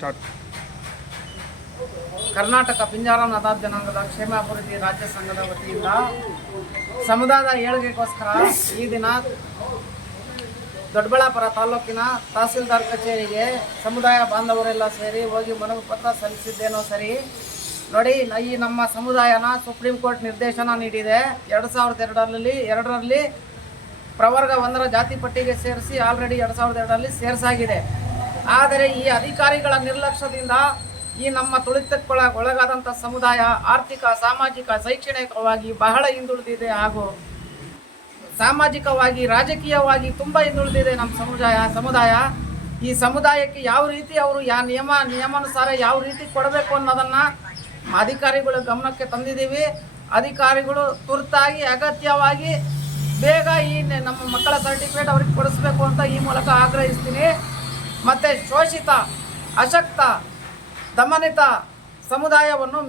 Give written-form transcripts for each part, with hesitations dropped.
Start. Karnataka Pinjara ನಾದಾರ್ ಜನಾಂಗದ ಕ್ಷೇಮಾಭಿವೃದ್ಧಿ ರಾಜ್ಯ ಸಂಘದ ವತಿಯಿಂದ ಸಮುದಾಯದ ಏಳಿಗೆಗೋಸ್ಕರ ಈ ದಿನ ದೊಡ್ಡಬಳ್ಳಾಪುರ ತಾಲೂಕಿನ ತಹಸೀಲ್ದಾರ್ ಕಚೇರಿಗೆ ಸಮುದಾಯ ಬಾಂಧವರೆಲ್ಲ ಸೇರಿ ಹೋಗಿ ಮನವಿ ಪತ್ರ ಸಲ್ಲಿಸಿದ್ದೇನೋ ಸರಿ. ನೋಡಿ, ಈ ನಮ್ಮ ಸಮುದಾಯನ ಸುಪ್ರೀಂ ಕೋರ್ಟ್ ನಿರ್ದೇಶನ ನೀಡಿದೆ. 2002ರಲ್ಲಿ ಪ್ರವರ್ಗ 1ರ ಜಾತಿ ಪಟ್ಟಿಗೆ ಸೇರಿಸಿ ಆಲ್ರೆಡಿ 2002ರಲ್ಲಿ ಸೇರಿಸಾಗಿದೆ. ಆದರೆ ಈ ಅಧಿಕಾರಿಗಳ ನಿರ್ಲಕ್ಷ್ಯದಿಂದ ಈ ನಮ್ಮ ತುಳಿತಕ್ಕೊಳಗಾದಂಥ ಸಮುದಾಯ ಆರ್ಥಿಕ, ಸಾಮಾಜಿಕ, ಶೈಕ್ಷಣಿಕವಾಗಿ ಬಹಳ ಹಿಂದುಳಿದಿದೆ ಹಾಗೂ ಸಾಮಾಜಿಕವಾಗಿ, ರಾಜಕೀಯವಾಗಿ ತುಂಬ ಹಿಂದುಳಿದಿದೆ ನಮ್ಮ ಸಮುದಾಯ. ಈ ಸಮುದಾಯಕ್ಕೆ ಯಾವ ರೀತಿ ಅವರು ನಿಯಮಾನುಸಾರ ಯಾವ ರೀತಿ ಕೊಡಬೇಕು ಅನ್ನೋದನ್ನು ಅಧಿಕಾರಿಗಳ ಗಮನಕ್ಕೆ ತಂದಿದ್ದೀವಿ. ಅಧಿಕಾರಿಗಳು ತುರ್ತಾಗಿ ಅಗತ್ಯವಾಗಿ ಬೇಗ ಈ ನಮ್ಮ ಮಕ್ಕಳ ಸರ್ಟಿಫಿಕೇಟ್ ಅವ್ರಿಗೆ ಕೊಡಿಸ್ಬೇಕು ಅಂತ ಈ ಮೂಲಕ ಆಗ್ರಹಿಸ್ತೀನಿ. ಮತ್ತು ಶೋಷಿತ, ಅಶಕ್ತ, ದಮನಿತ ಸಮುದಾಯವನ್ನು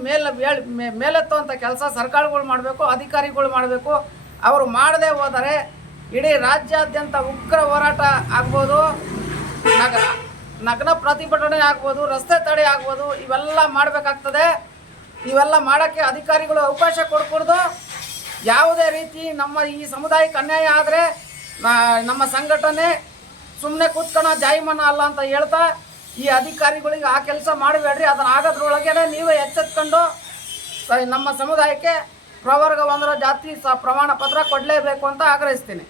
ಮೇಲೆತ್ತುವಂಥ ಕೆಲಸ ಸರ್ಕಾರಗಳು ಮಾಡಬೇಕು, ಅಧಿಕಾರಿಗಳು ಮಾಡಬೇಕು. ಅವರು ಮಾಡದೆ ಹೋದರೆ ಇಡೀ ರಾಜ್ಯಾದ್ಯಂತ ಉಗ್ರ ಹೋರಾಟ ಆಗ್ಬೋದು, ನಗ್ನ ಪ್ರತಿಭಟನೆ ಆಗ್ಬೋದು, ರಸ್ತೆ ತಡೆ ಆಗ್ಬೋದು. ಇವೆಲ್ಲ ಮಾಡಬೇಕಾಗ್ತದೆ. ಇವೆಲ್ಲ ಮಾಡೋಕ್ಕೆ ಅಧಿಕಾರಿಗಳು ಅವಕಾಶ ಕೊಡ್ಕೊಡ್ದು. ಯಾವುದೇ ರೀತಿ ನಮ್ಮ ಈ ಸಮುದಾಯಕ್ಕೆ ಅನ್ಯಾಯ ಆದರೆ ನಮ್ಮ ಸಂಘಟನೆ ಸುಮ್ಮನೆ ಕೂತ್ಕೊಳ್ಳೋ ಜಾಯಿಮಾನ ಅಲ್ಲ ಅಂತ ಹೇಳ್ತಾ, ಈ ಅಧಿಕಾರಿಗಳಿಗೆ ಆ ಕೆಲಸ ಮಾಡಬೇಡ್ರಿ. ಅದನ್ನು ಆಗೋದ್ರೊಳಗೆ ನೀವೇ ಎಚ್ಚೆತ್ಕೊಂಡು ನಮ್ಮ ಸಮುದಾಯಕ್ಕೆ ಪ್ರವರ್ಗ 1ರ ಜಾತಿ ಪ್ರಮಾಣ ಪತ್ರ ಕೊಡಲೇಬೇಕು ಅಂತ ಆಗ್ರಹಿಸ್ತೀನಿ.